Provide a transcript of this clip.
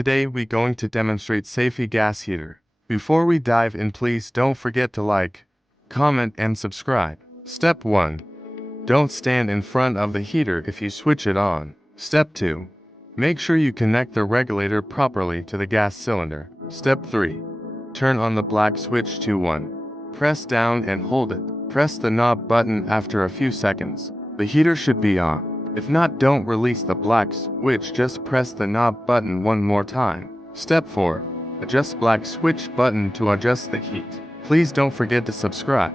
today we're going to demonstrate Safy gas heater. Before we dive in, please don't forget to like, comment and subscribe. Step 1. Don't stand in front of the heater if you switch it on. Step 2. Make sure you connect the regulator properly to the gas cylinder. Step 3. Turn on the black switch to 1. Press down and hold it. Press the knob button after a few seconds. The heater should be on. If not, don't release the black switch, just press the knob button one more time. Step 4. Adjust black switch button to adjust the heat. Please don't forget to subscribe.